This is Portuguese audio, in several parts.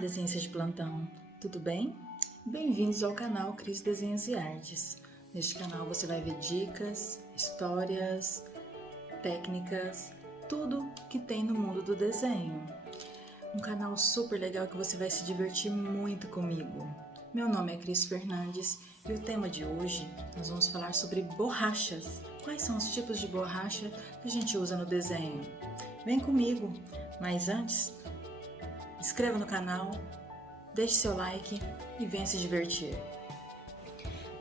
desenhista de plantão, tudo bem? Bem-vindos ao canal Cris Desenhos e Artes. Neste canal você vai ver dicas, histórias, técnicas, tudo que tem no mundo do desenho. Um canal super legal que você vai se divertir muito comigo. Meu nome é Cris Fernandes e o tema de hoje nós vamos falar sobre borrachas. Quais são os tipos de borracha que a gente usa no desenho? Vem comigo, mas antes, inscreva no canal, deixe seu like e venha se divertir.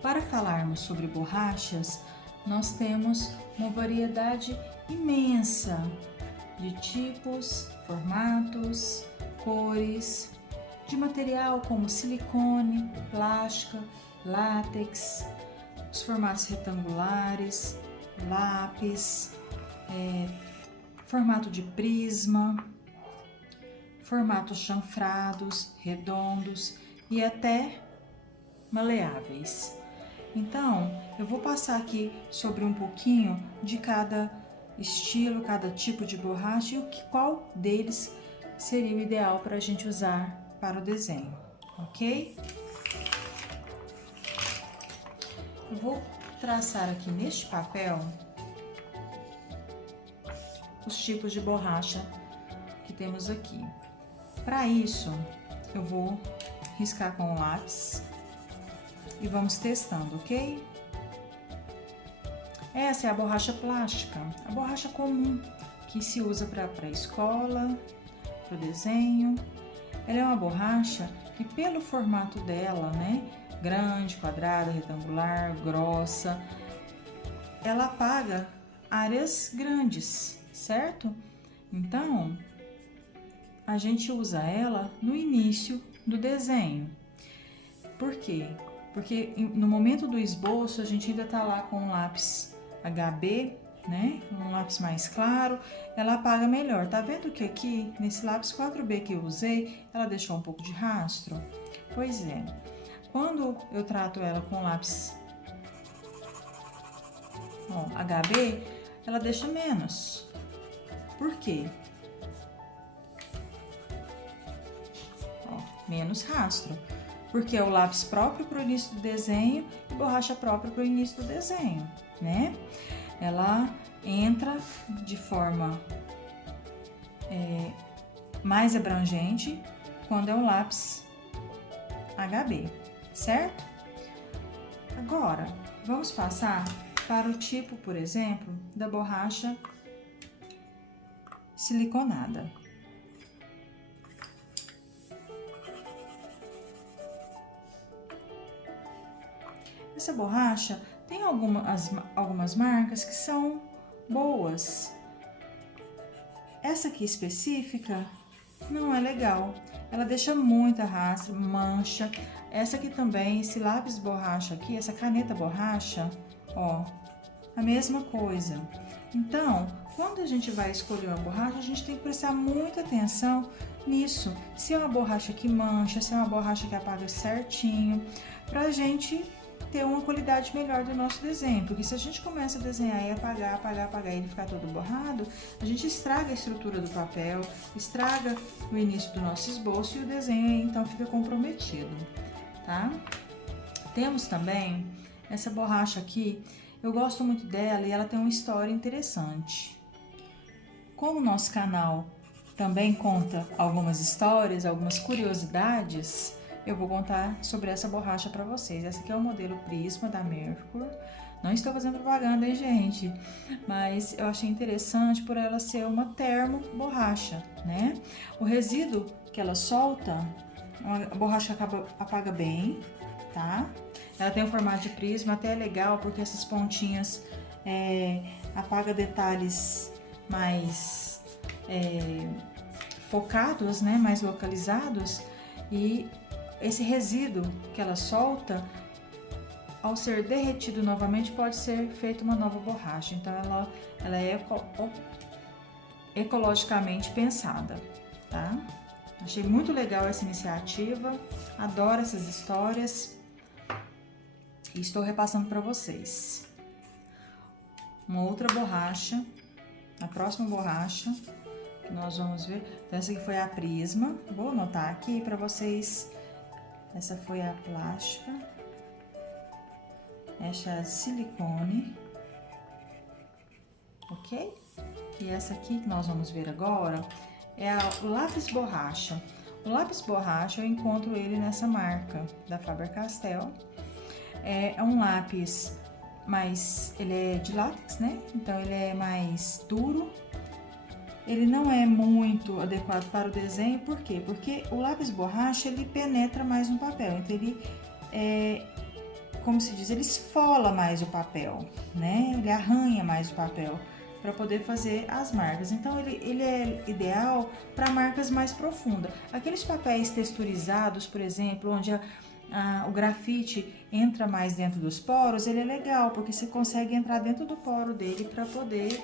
Para falarmos sobre borrachas, nós temos uma variedade imensa de tipos, formatos, cores, de material como silicone, plástica, látex, os formatos retangulares, lápis, formato de prisma, formatos chanfrados, redondos e até maleáveis. Então, eu vou passar aqui sobre um pouquinho de cada estilo, cada tipo de borracha e qual deles seria o ideal para a gente usar para o desenho, ok? Eu vou traçar aqui neste papel os tipos de borracha que temos aqui. Para isso, eu vou riscar com o lápis e vamos testando, ok? Essa é a borracha plástica, a borracha comum que se usa para a escola, para o desenho. Ela é uma borracha que, pelo formato dela, né, grande, quadrada, retangular, grossa, ela apaga áreas grandes, certo? Então, a gente usa ela no início do desenho. Por quê? Porque no momento do esboço a gente ainda tá lá com o lápis HB, né? Um lápis mais claro, ela apaga melhor. Tá vendo que aqui, nesse lápis 4B que eu usei, ela deixou um pouco de rastro? Pois é. Quando eu trato ela com lápis HB, ela deixa menos. Por quê? Menos rastro, porque é o lápis próprio para o início do desenho e borracha própria para o início do desenho, né? Ela entra de forma mais abrangente quando é um lápis HB, certo? Agora, vamos passar para o tipo, por exemplo, da borracha siliconada. Essa borracha tem algumas marcas que são boas. Essa aqui específica não é legal. Ela deixa muita rastro, mancha. Essa aqui também, esse lápis borracha aqui, essa caneta borracha, ó, a mesma coisa. Então, quando a gente vai escolher uma borracha, a gente tem que prestar muita atenção nisso. Se é uma borracha que mancha, se é uma borracha que apaga certinho, pra gente ter uma qualidade melhor do nosso desenho, porque se a gente começa a desenhar e apagar e ele ficar todo borrado, a gente estraga a estrutura do papel, estraga o início do nosso esboço e o desenho então fica comprometido, tá? Temos também essa borracha aqui, eu gosto muito dela e ela tem uma história interessante. Como o nosso canal também conta algumas histórias, algumas curiosidades, eu vou contar sobre essa borracha para vocês. Essa aqui é o modelo Prisma da Merkur. Não estou fazendo propaganda, hein, gente? Mas eu achei interessante por ela ser uma termo borracha, né? O resíduo que ela solta, a borracha apaga bem, tá? Ela tem um formato de prisma, até é legal, porque essas pontinhas apaga detalhes mais focados, né? Mais localizados. E esse resíduo que ela solta, ao ser derretido novamente, pode ser feita uma nova borracha. Então, ela é ecologicamente pensada, tá? Achei muito legal essa iniciativa, adoro essas histórias e estou repassando para vocês. Uma outra borracha, a próxima borracha nós vamos ver. Então, essa aqui foi a prisma. Vou anotar aqui para vocês. Essa foi a plástica. Essa é a silicone. Ok? E essa aqui que nós vamos ver agora é o lápis borracha. O lápis borracha eu encontro ele nessa marca da Faber-Castell. É um lápis, mas ele é de látex, né? Então ele é mais duro. Ele não é muito adequado para o desenho, por quê? Porque o lápis borracha ele penetra mais no papel, então ele como se diz, ele esfola mais o papel, né? Ele arranha mais o papel para poder fazer as marcas. Então ele é ideal para marcas mais profundas. Aqueles papéis texturizados, por exemplo, onde o grafite entra mais dentro dos poros, ele é legal, porque você consegue entrar dentro do poro dele para poder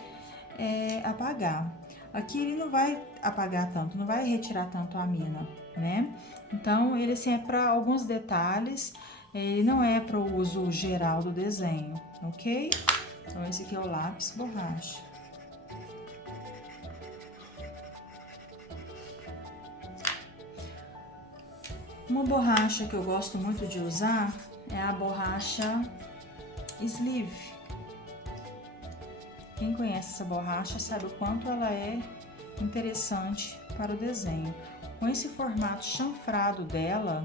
apagar. Aqui ele não vai apagar tanto, não vai retirar tanto a mina, né? Então ele assim é para alguns detalhes, ele não é para o uso geral do desenho, ok? Então esse aqui é o lápis borracha. Uma borracha que eu gosto muito de usar é a borracha Sleeve. Quem conhece essa borracha sabe o quanto ela é interessante para o desenho. Com esse formato chanfrado dela,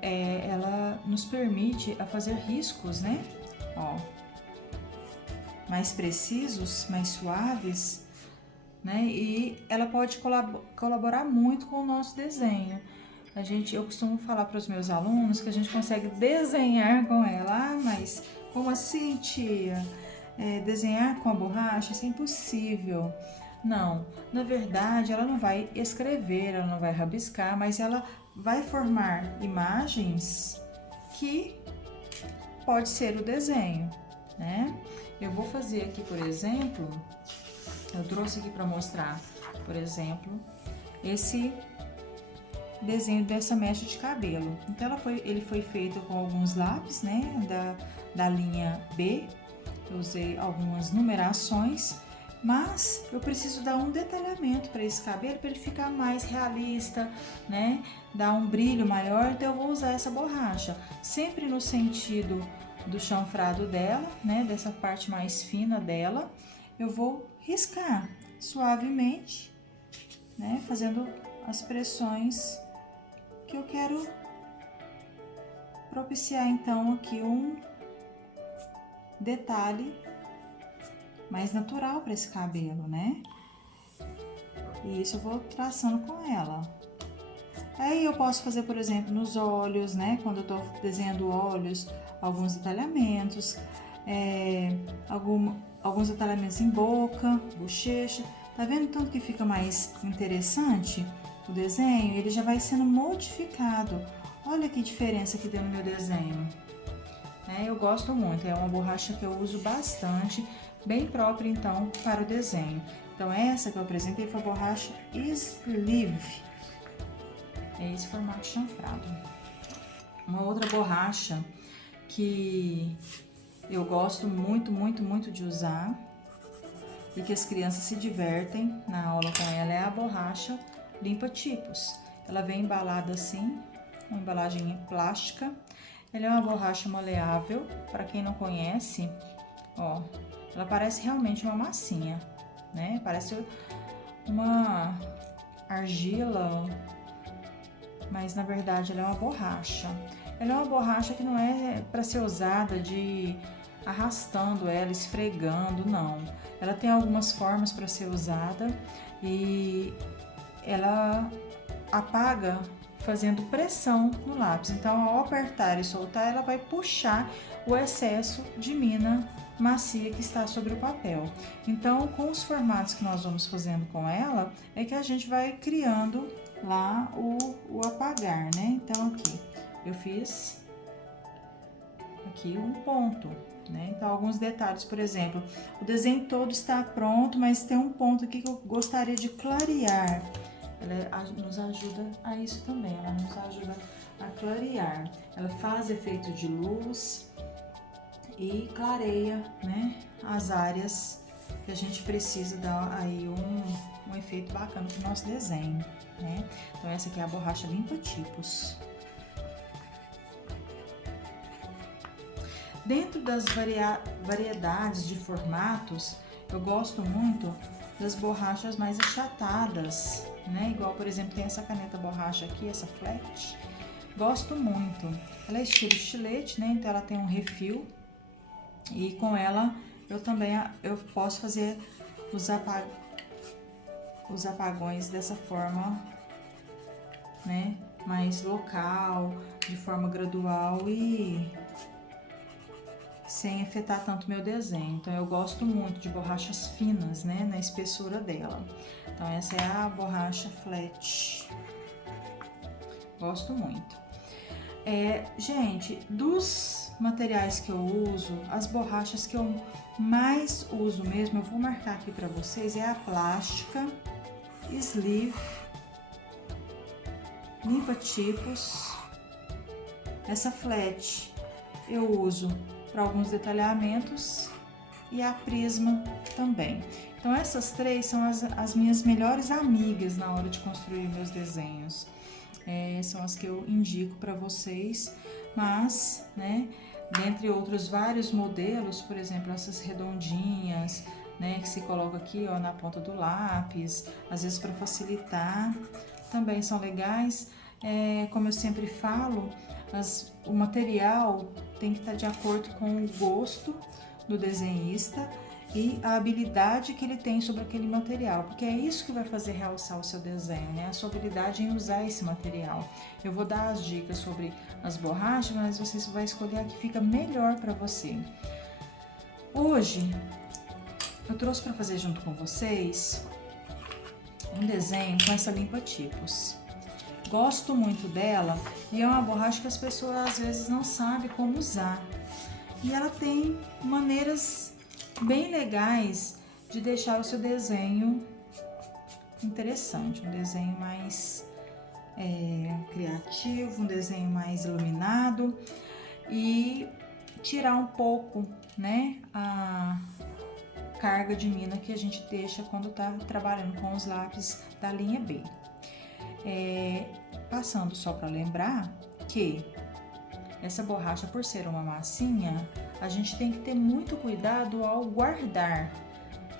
ela nos permite a fazer riscos, né? Ó, mais precisos, mais suaves, né? E ela pode colaborar muito com o nosso desenho. Eu costumo falar para os meus alunos que a gente consegue desenhar com ela. Ah, mas como assim, tia? Desenhar com a borracha, isso é impossível. Não, na verdade ela não vai escrever, ela não vai rabiscar, mas ela vai formar imagens que pode ser o desenho, né? Eu vou fazer aqui, por exemplo, eu trouxe aqui para mostrar, por exemplo, esse desenho dessa mecha de cabelo. Então ele foi feito com alguns lápis, né, da linha B. Eu usei algumas numerações, mas eu preciso dar um detalhamento para esse cabelo para ele ficar mais realista, né, dar um brilho maior. Então eu vou usar essa borracha sempre no sentido do chanfrado dela, né, dessa parte mais fina dela. Eu vou riscar suavemente, né, fazendo as pressões que eu quero propiciar então aqui um detalhe mais natural para esse cabelo, né? E isso eu vou traçando com ela. Aí eu posso fazer, por exemplo, nos olhos, né? Quando eu tô desenhando olhos, alguns detalhamentos, alguns detalhamentos em boca, bochecha. Tá vendo tanto que fica mais interessante o desenho? Ele já vai sendo modificado. Olha que diferença que deu no meu desenho. Eu gosto muito, é uma borracha que eu uso bastante, bem própria então para o desenho. Então essa que eu apresentei foi a borracha Sleeve, é esse formato chanfrado. Uma outra borracha que eu gosto muito, muito, muito de usar e que as crianças se divertem na aula com ela é a borracha Limpa Tipos. Ela vem embalada assim, uma embalagem em plástica. Ela é uma borracha maleável, para quem não conhece, ó, ela parece realmente uma massinha, né? Parece uma argila, mas na verdade ela é uma borracha. Ela é uma borracha que não é para ser usada de arrastando ela, esfregando, não. Ela tem algumas formas para ser usada e ela apaga fazendo pressão no lápis. Então, ao apertar e soltar, ela vai puxar o excesso de mina macia que está sobre o papel. Então, com os formatos que nós vamos fazendo com ela, é que a gente vai criando lá o apagar, né? Então, aqui, eu fiz aqui um ponto, né? Então, alguns detalhes, por exemplo, o desenho todo está pronto, mas tem um ponto aqui que eu gostaria de clarear. Ela nos ajuda a isso também, ela nos ajuda a clarear. Ela faz efeito de luz e clareia, né, as áreas que a gente precisa dar aí um efeito bacana pro nosso desenho, né? Então essa aqui é a borracha limpa tipos. Dentro das variedades de formatos, eu gosto muito das borrachas mais achatadas, né? Igual, por exemplo, tem essa caneta borracha aqui, essa flat. Gosto muito. Ela é estilo estilete, né? Então ela tem um refil. E com ela eu posso fazer os apagões dessa forma, né? Mais local, de forma gradual e sem afetar tanto meu desenho. Então eu gosto muito de borrachas finas, né, na espessura dela. Então essa é a borracha flat. Gosto muito. Gente, dos materiais que eu uso, as borrachas que eu mais uso mesmo, eu vou marcar aqui para vocês, é a plástica, sleeve, limpa tipos. Essa flat eu uso para alguns detalhamentos e a prisma também. Então essas três são as minhas melhores amigas na hora de construir meus desenhos. São as que eu indico para vocês, mas, né, dentre outros vários modelos, por exemplo, essas redondinhas, né, que se coloca aqui, ó, na ponta do lápis, às vezes para facilitar, também são legais. Como eu sempre falo, o material tem que estar de acordo com o gosto do desenhista e a habilidade que ele tem sobre aquele material, porque é isso que vai fazer realçar o seu desenho, né? A sua habilidade em usar esse material. Eu vou dar as dicas sobre as borrachas, mas você vai escolher a que fica melhor para você. Hoje eu trouxe para fazer junto com vocês um desenho com essa limpa tipos. Gosto muito dela e é uma borracha que as pessoas às vezes não sabem como usar. E ela tem maneiras bem legais de deixar o seu desenho interessante, um desenho mais criativo, um desenho mais iluminado e tirar um pouco, né, a carga de mina que a gente deixa quando tá trabalhando com os lápis da linha B. Passando só para lembrar que essa borracha, por ser uma massinha, a gente tem que ter muito cuidado ao guardar.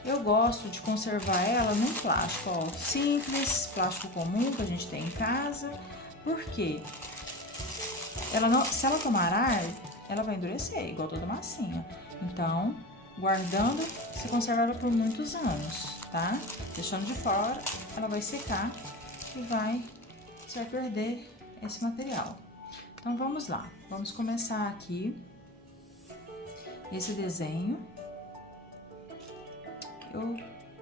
Eu gosto de conservar ela num plástico, ó, simples, plástico comum que a gente tem em casa. Por quê? Se ela tomar ar, ela vai endurecer, igual toda massinha. Então, guardando, você conserva ela por muitos anos, tá? Deixando de fora, ela vai secar e você vai perder esse material. Então vamos lá, vamos começar aqui esse desenho. Eu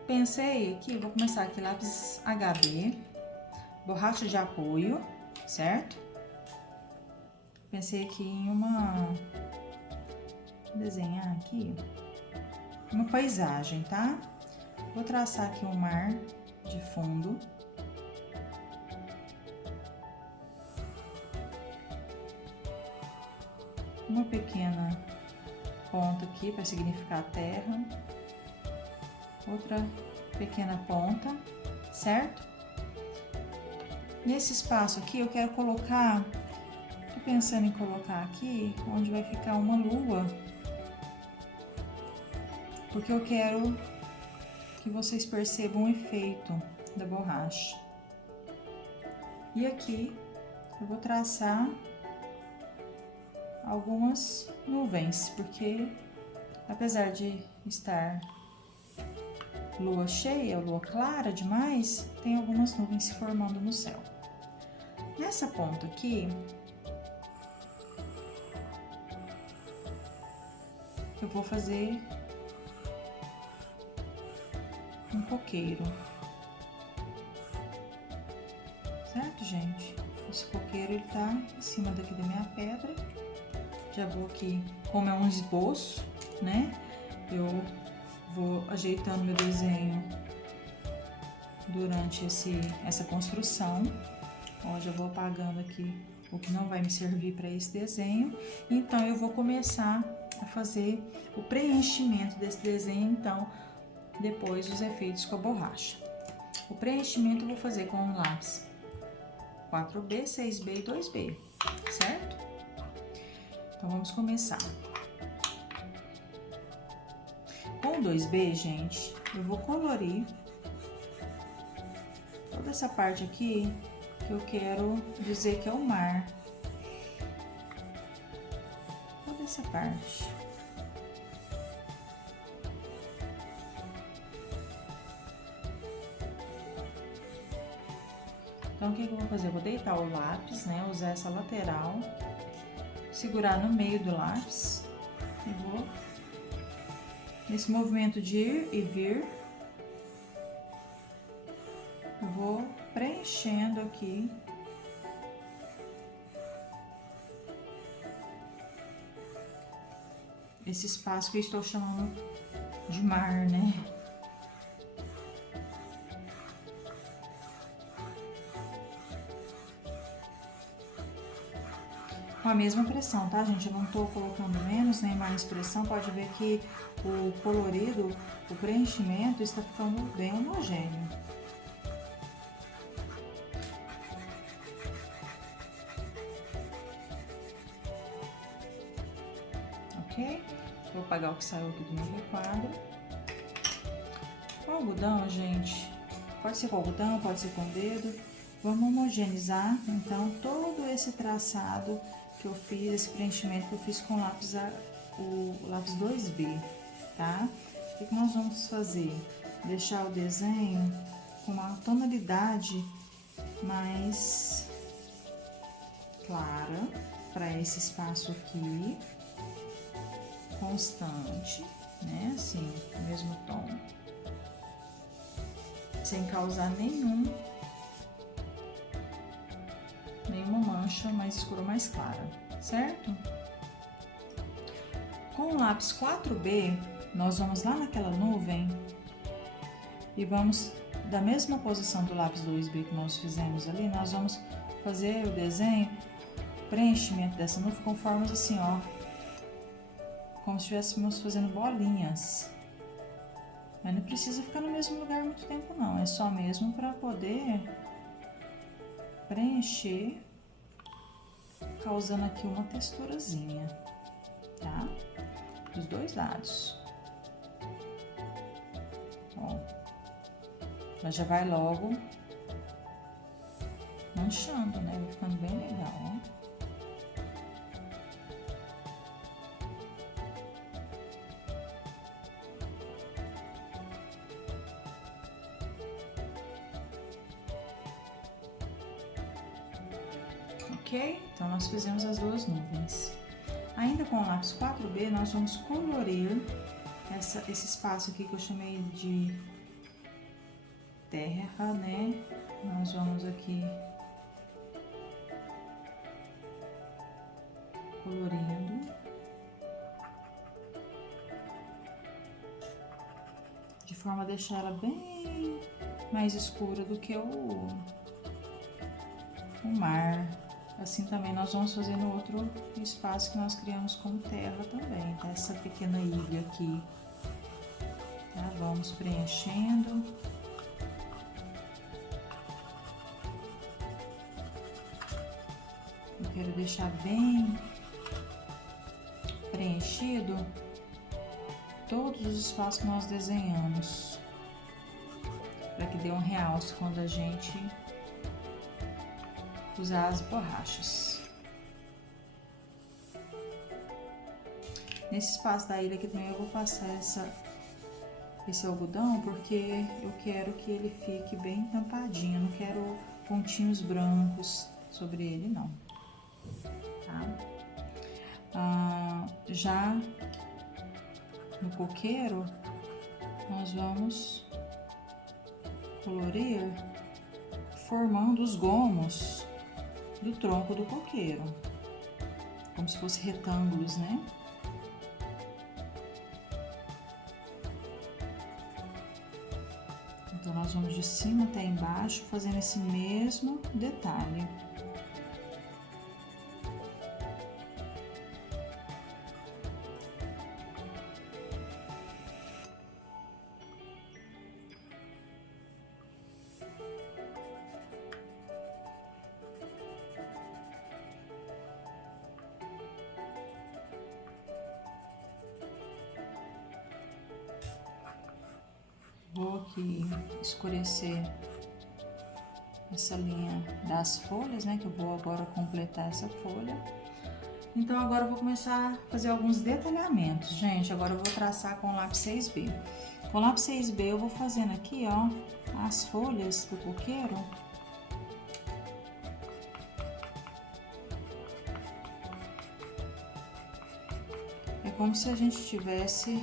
pensei aqui, vou começar aqui lápis HB, borracha de apoio, certo? Pensei aqui em desenhar aqui uma paisagem, tá? Vou traçar aqui um mar de fundo. Uma pequena ponta aqui para significar terra, outra pequena ponta, certo? Nesse espaço aqui eu quero colocar, tô pensando em colocar aqui onde vai ficar uma lua, porque eu quero que vocês percebam o efeito da borracha. E aqui eu vou traçar algumas nuvens, porque apesar de estar lua cheia, lua clara demais, tem algumas nuvens se formando no céu. Nessa ponta aqui, eu vou fazer um coqueiro, certo, gente? Esse coqueiro ele tá em cima daqui da minha pedra. Já vou aqui, como é um esboço, né? Eu vou ajeitando meu desenho durante essa construção. Ó, já vou apagando aqui o que não vai me servir para esse desenho. Então, eu vou começar a fazer o preenchimento desse desenho, então, depois os efeitos com a borracha. O preenchimento eu vou fazer com o lápis 4B, 6B e 2B, certo? Então, vamos começar. Com o 2B, gente, eu vou colorir toda essa parte aqui que eu quero dizer que é o mar. Toda essa parte. Então, o que eu vou fazer? Eu vou deitar o lápis, né? Usar essa lateral, segurar no meio do lápis e vou, nesse movimento de ir e vir, eu vou preenchendo aqui esse espaço que eu estou chamando de mar, né? Com a mesma pressão, tá, gente? Eu não tô colocando menos nem mais pressão. Pode ver que o colorido, o preenchimento está ficando bem homogêneo. Ok? Vou apagar o que saiu aqui do meu requadro. Com algodão, gente, pode ser com algodão, pode ser com dedo. Vamos homogeneizar, então, todo esse traçado que eu fiz, esse preenchimento que eu fiz com o lápis 2B, tá? O que nós vamos fazer? Deixar o desenho com uma tonalidade mais clara para esse espaço aqui, constante, né? Assim, o mesmo tom, sem causar nenhuma mancha mais escura ou mais clara, certo? Com o lápis 4B, nós vamos lá naquela nuvem e vamos, da mesma posição do lápis 2B que nós fizemos ali, nós vamos fazer o desenho, preenchimento dessa nuvem com formas assim, ó, como se estivéssemos fazendo bolinhas. Mas não precisa ficar no mesmo lugar muito tempo não, é só mesmo para poder preencher, causando aqui uma texturazinha, tá? Dos dois lados. Ó, ela já vai logo manchando, né? Vai ficando bem legal, ó. Ok? Então, nós fizemos as duas nuvens. Ainda com o lápis 4B, nós vamos colorir esse espaço aqui que eu chamei de terra, né? Nós vamos aqui colorindo de forma a deixar ela bem mais escura do que o mar. Assim também nós vamos fazer no outro espaço que nós criamos como terra também, tá? Essa pequena ilha aqui, tá? Vamos preenchendo. Eu quero deixar bem preenchido todos os espaços que nós desenhamos, para que dê um realce quando a gente usar as borrachas. Nesse espaço da ilha aqui também eu vou passar esse algodão, porque eu quero que ele fique bem tampadinho, eu não quero pontinhos brancos sobre ele não, tá? Já no coqueiro nós vamos colorir formando os gomos do tronco do coqueiro, como se fossem retângulos, né? Então, nós vamos de cima até embaixo, fazendo esse mesmo detalhe. Vou aqui escurecer essa linha das folhas, né? Que eu vou agora completar essa folha. Então, agora eu vou começar a fazer alguns detalhamentos, gente. Agora eu vou traçar com o lápis 6B. Com o lápis 6B eu vou fazendo aqui, ó, as folhas do coqueiro. É como se a gente estivesse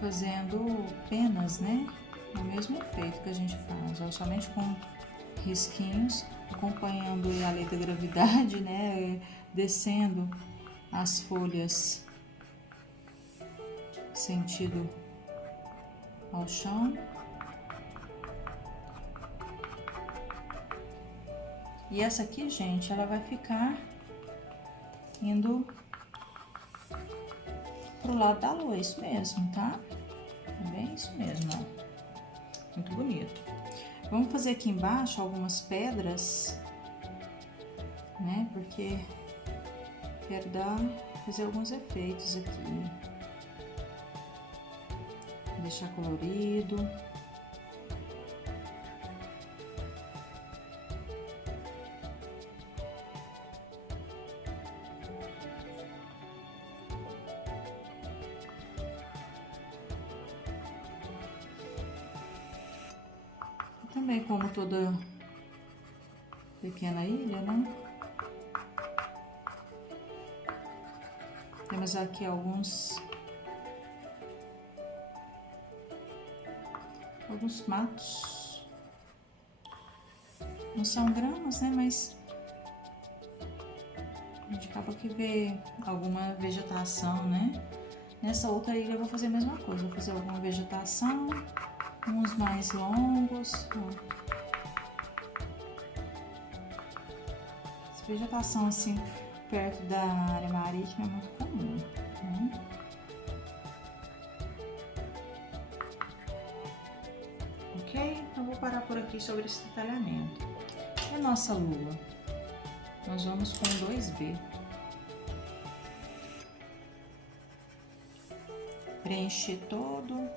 fazendo penas, né? É o mesmo efeito que a gente faz, ó, somente com risquinhos, acompanhando a lei da gravidade, né? Descendo as folhas sentido ao chão. E essa aqui, gente, ela vai ficar indo pro lado da lua, isso mesmo, tá? É bem isso mesmo, ó. Muito bonito. Vamos fazer aqui embaixo algumas pedras, né? Porque quero fazer alguns efeitos aqui. Deixar colorido. Também, como toda pequena ilha, né? Temos aqui alguns matos. Não são gramas, né? Mas a gente acaba que vê alguma vegetação, né? Nessa outra ilha eu vou fazer a mesma coisa. Vou fazer alguma vegetação, uns mais longos. Ó. Essa vegetação assim perto da área marítima é muito comum, né? Ok? Então vou parar por aqui sobre esse detalhamento. E a nossa lua? Nós vamos com 2B. Preencher todo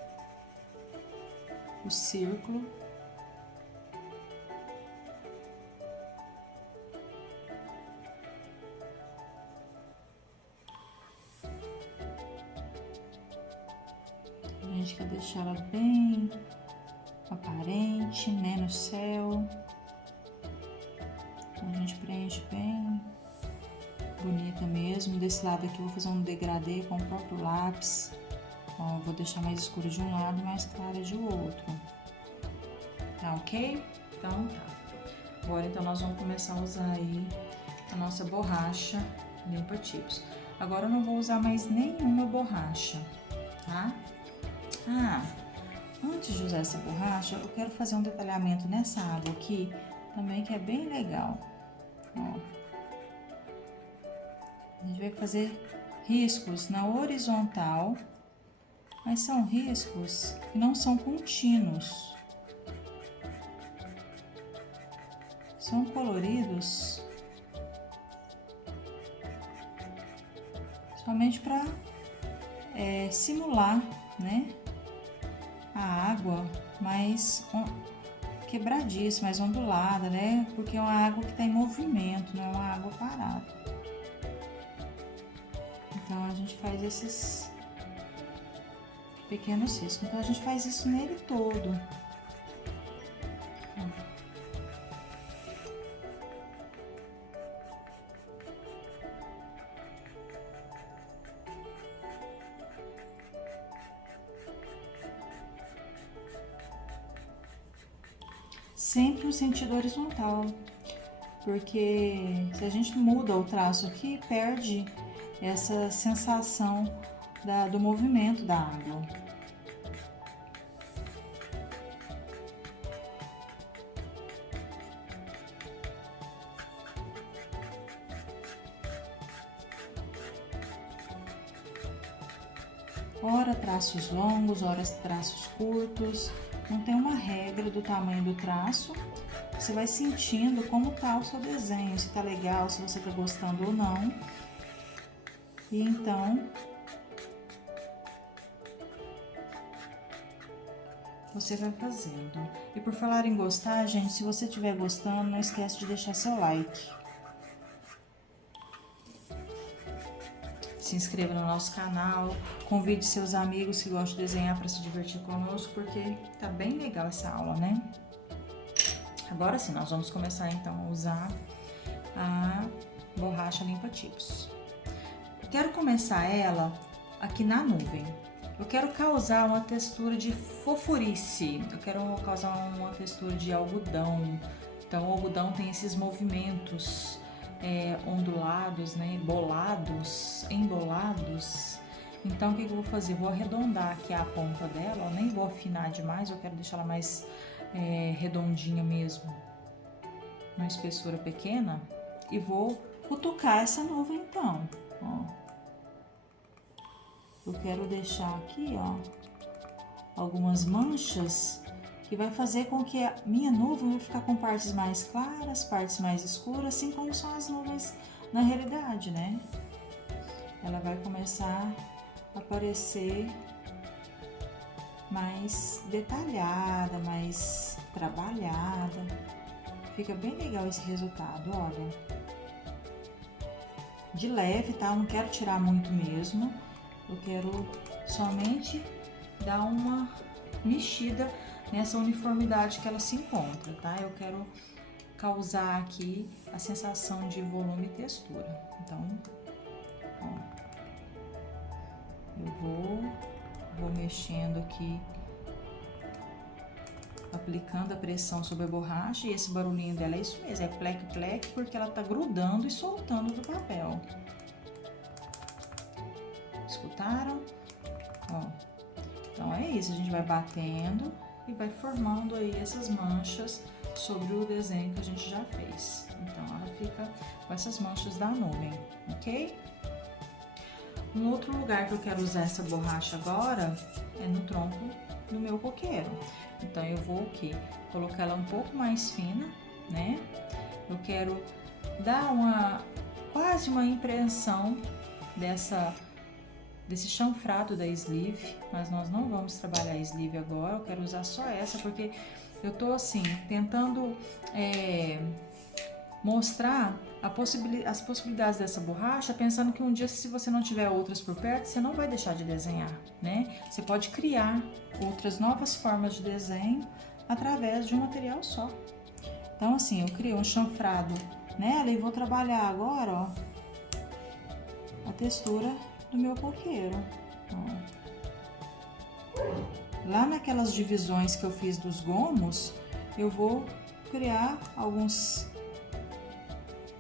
o círculo. A gente quer deixar ela bem aparente, né, no céu. Então a gente preenche bem bonita mesmo. Desse lado aqui eu vou fazer um degradê com o próprio lápis. Ó, vou deixar mais escuro de um lado e mais claro de outro. Tá ok? Então tá. Agora então nós vamos começar a usar aí a nossa borracha limpa tips. Agora eu não vou usar mais nenhuma borracha, tá? Antes de usar essa borracha, eu quero fazer um detalhamento nessa água aqui também, que é bem legal. Ó. A gente vai fazer riscos na horizontal, mas são riscos que não são contínuos. São coloridos somente para simular, né, a água mais quebradiça, mais ondulada, né? Porque é uma água que está em movimento, não é uma água parada. Então a gente faz esses pequenos riscos. Então a gente faz isso nele todo. Sempre no sentido horizontal, porque se a gente muda o traço aqui, perde essa sensação do movimento da água. Ora traços longos, ora traços curtos. Não tem uma regra do tamanho do traço. Você vai sentindo como tá o seu desenho, se tá legal, se você tá gostando ou não. E então você vai fazendo. E por falar em gostar, gente, se você estiver gostando, não esquece de deixar seu like. Se inscreva no nosso canal, convide seus amigos que gostam de desenhar para se divertir conosco, porque tá bem legal essa aula, né? Agora sim, nós vamos começar então a usar a borracha limpa-tipos. Eu quero começar ela aqui na nuvem. Eu quero causar uma textura de fofurice, eu quero causar uma textura de algodão. Então o algodão tem esses movimentos ondulados, né, bolados, embolados. Então o que eu vou fazer? Vou arredondar aqui a ponta dela, eu nem vou afinar demais, eu quero deixar ela mais redondinha mesmo, uma espessura pequena, e vou cutucar essa nuvem então, ó. Eu quero deixar aqui, ó, algumas manchas que vai fazer com que a minha nuvem vai ficar com partes mais claras, partes mais escuras, assim como são as nuvens na realidade, né? Ela vai começar a aparecer mais detalhada, mais trabalhada. Fica bem legal esse resultado, olha. De leve, tá? Eu não quero tirar muito mesmo. Eu quero somente dar uma mexida nessa uniformidade que ela se encontra, tá? Eu quero causar aqui a sensação de volume e textura. Então, ó, eu vou mexendo aqui, aplicando a pressão sobre a borracha, e esse barulhinho dela é isso mesmo, é plec plec, porque ela tá grudando e soltando do papel. Escutaram? Ó, então é isso, a gente vai batendo e vai formando aí essas manchas sobre o desenho que a gente já fez. Então ela fica com essas manchas da nuvem, ok? Um outro lugar que eu quero usar essa borracha agora é no tronco do meu coqueiro. Então eu vou o quê? Colocar ela um pouco mais fina, né? Eu quero dar quase uma impressão desse chanfrado da sleeve, mas nós não vamos trabalhar a sleeve agora. Eu quero usar só essa porque eu tô assim tentando mostrar as possibilidades dessa borracha, pensando que um dia, se você não tiver outras por perto, você não vai deixar de desenhar, né? Você pode criar outras novas formas de desenho através de um material só. Então assim, eu criei um chanfrado nela e vou trabalhar agora, ó, a textura do meu coqueiro. Ó. Lá naquelas divisões que eu fiz dos gomos, eu vou criar alguns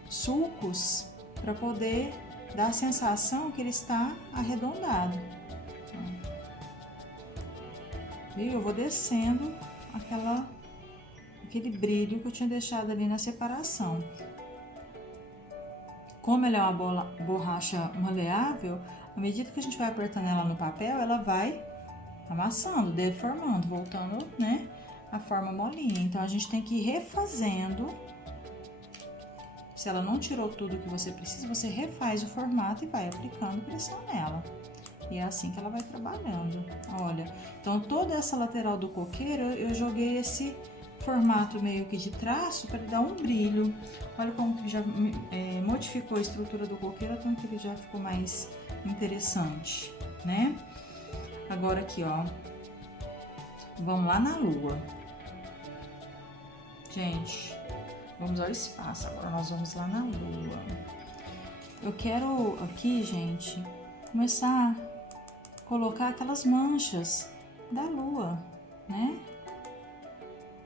sulcos para poder dar a sensação que ele está arredondado. E eu vou descendo aquele brilho que eu tinha deixado ali na separação. Como ela é uma borracha maleável, à medida que a gente vai apertando ela no papel, ela vai amassando, deformando, voltando, né, a forma molinha. Então a gente tem que ir refazendo. Se ela não tirou tudo que você precisa, você refaz o formato e vai aplicando pressão nela. E é assim que ela vai trabalhando. Olha, então toda essa lateral do coqueiro, eu joguei esse formato meio que de traço para dar um brilho. Olha como que já modificou a estrutura do coqueiro, tanto que ele já ficou mais interessante, né? Agora aqui, ó, vamos lá na lua. Gente, vamos ao espaço, agora nós vamos lá na lua. Eu quero aqui, gente, começar a colocar aquelas manchas da lua, né?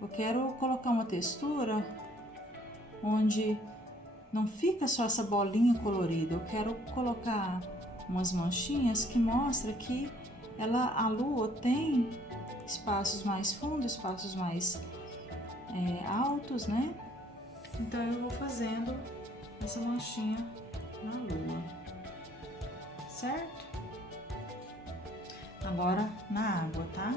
Eu quero colocar uma textura onde não fica só essa bolinha colorida. Eu quero colocar umas manchinhas que mostra que a lua tem espaços mais fundos, espaços mais altos, né? Então eu vou fazendo essa manchinha na lua, certo? Agora na água, tá?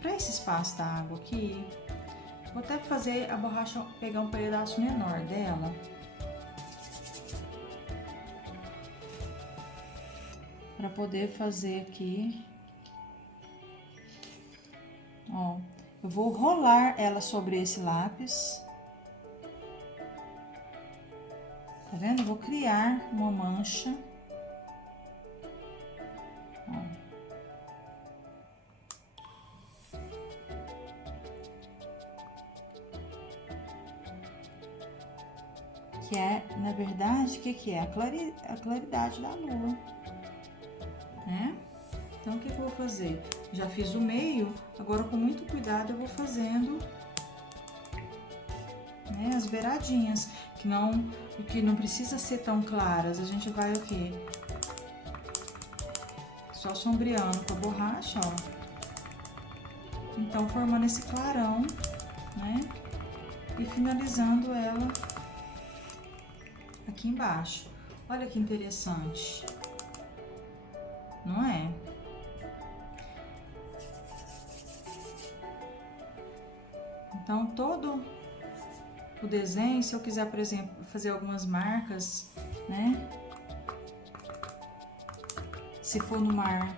Para esse espaço da água aqui, vou até fazer a borracha, pegar um pedaço menor dela. para poder fazer aqui. Ó, eu vou rolar ela sobre esse lápis. Tá vendo? Eu vou criar uma mancha. Ó. Que é, na verdade, o que é? A claridade da lua, né? Então, o que eu vou fazer? Já fiz o meio, agora com muito cuidado eu vou fazendo, né, as beiradinhas, que não precisa ser tão claras. A gente vai o quê? Só sombreando com a borracha, ó. Então, formando esse clarão, né? E finalizando ela aqui embaixo. Olha que interessante, não é? Então, todo o desenho, se eu quiser, por exemplo, fazer algumas marcas, né? Se for no mar,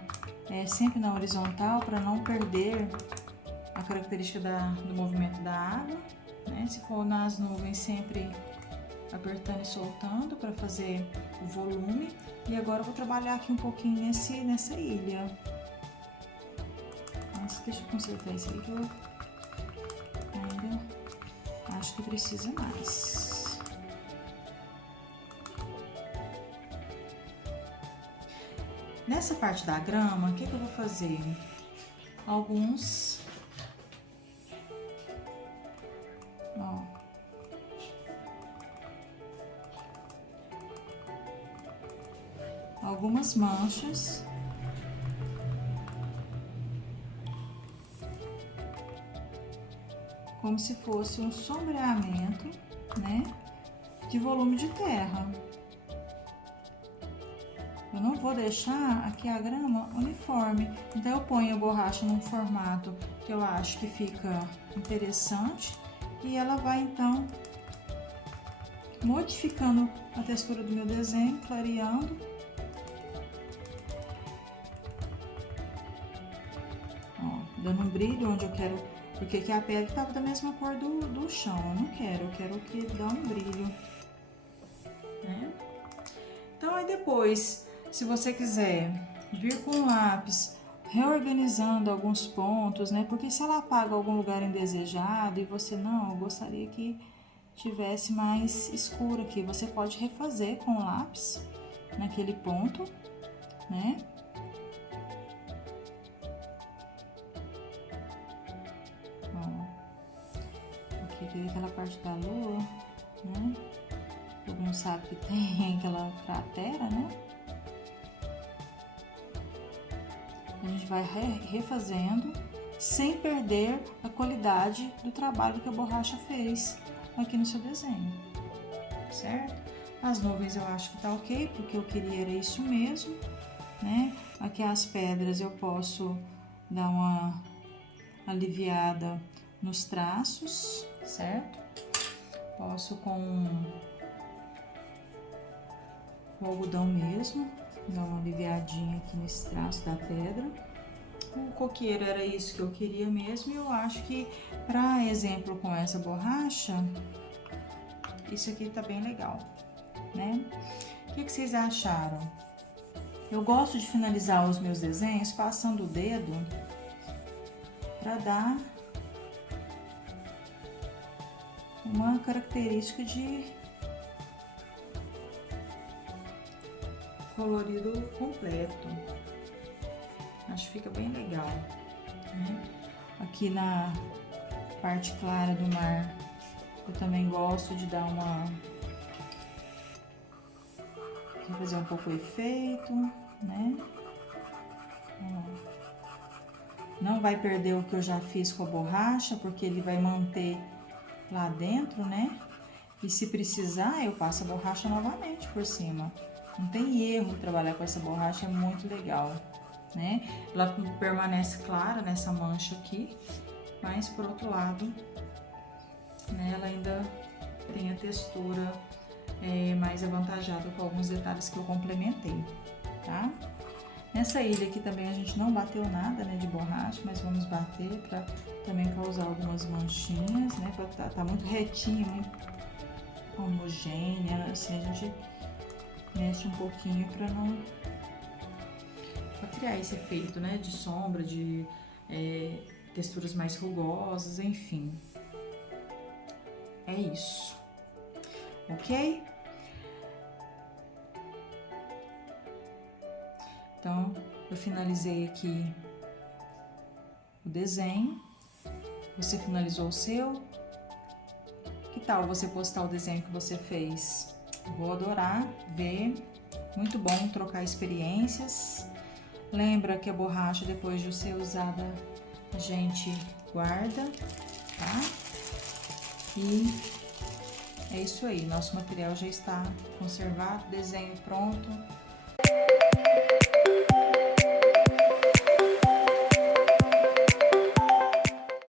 sempre na horizontal, para não perder a característica do movimento da água, né? Se for nas nuvens, sempre apertando e soltando para fazer o volume. E agora eu vou trabalhar aqui um pouquinho nessa ilha. Mas deixa eu consertar isso aí que eu ainda acho que precisa mais. Nessa parte da grama, o que eu vou fazer? Algumas manchas. Como se fosse um sombreamento, né, de volume de terra. Eu não vou deixar aqui a grama uniforme, então eu ponho a borracha num formato que eu acho que fica interessante e ela vai então modificando a textura do meu desenho, clareando. Ó, dando um brilho onde eu quero, porque aqui a pele tá da mesma cor do chão, eu quero que dê um brilho, né? Então aí depois, se você quiser vir com o lápis reorganizando alguns pontos, né? Porque se ela apaga algum lugar indesejado e você não, eu gostaria que tivesse mais escuro aqui, você pode refazer com o lápis naquele ponto, né? Ó, aqui tem aquela parte da lua, né? Todo mundo sabe que tem aquela cratera, né? A gente vai refazendo sem perder a qualidade do trabalho que a borracha fez aqui no seu desenho, certo? As nuvens eu acho que tá ok, porque eu queria era isso mesmo, né? Aqui as pedras eu posso dar uma aliviada nos traços, certo? Posso com o algodão mesmo, dar uma aliviadinha aqui nesse traço da pedra. O coqueiro era isso que eu queria mesmo, e eu acho que, para exemplo com essa borracha, isso aqui tá bem legal, né? O que vocês acharam? Eu gosto de finalizar os meus desenhos passando o dedo para dar uma característica de colorido completo. Acho que fica bem legal, né? Aqui na parte clara do mar, eu também gosto de dar fazer um pouco o efeito, né? Não vai perder o que eu já fiz com a borracha, porque ele vai manter lá dentro, né? E se precisar, eu passo a borracha novamente por cima. Não tem erro trabalhar com essa borracha, é muito legal, né? Ela permanece clara nessa mancha aqui, mas por outro lado, né, ela ainda tem a textura mais avantajada com alguns detalhes que eu complementei, tá? Nessa ilha aqui também a gente não bateu nada, né, de borracha, mas vamos bater para também causar algumas manchinhas, né, para tá muito retinha, muito homogênea, assim a gente mexe um pouquinho para não criar esse efeito, né, de sombra, de texturas mais rugosas, enfim. É isso, ok? Então, eu finalizei aqui o desenho. Você finalizou o seu? Que tal você postar o desenho que você fez? Vou adorar ver. Muito bom trocar experiências. Lembra que a borracha, depois de ser usada, a gente guarda, tá? E é isso aí, nosso material já está conservado, desenho pronto.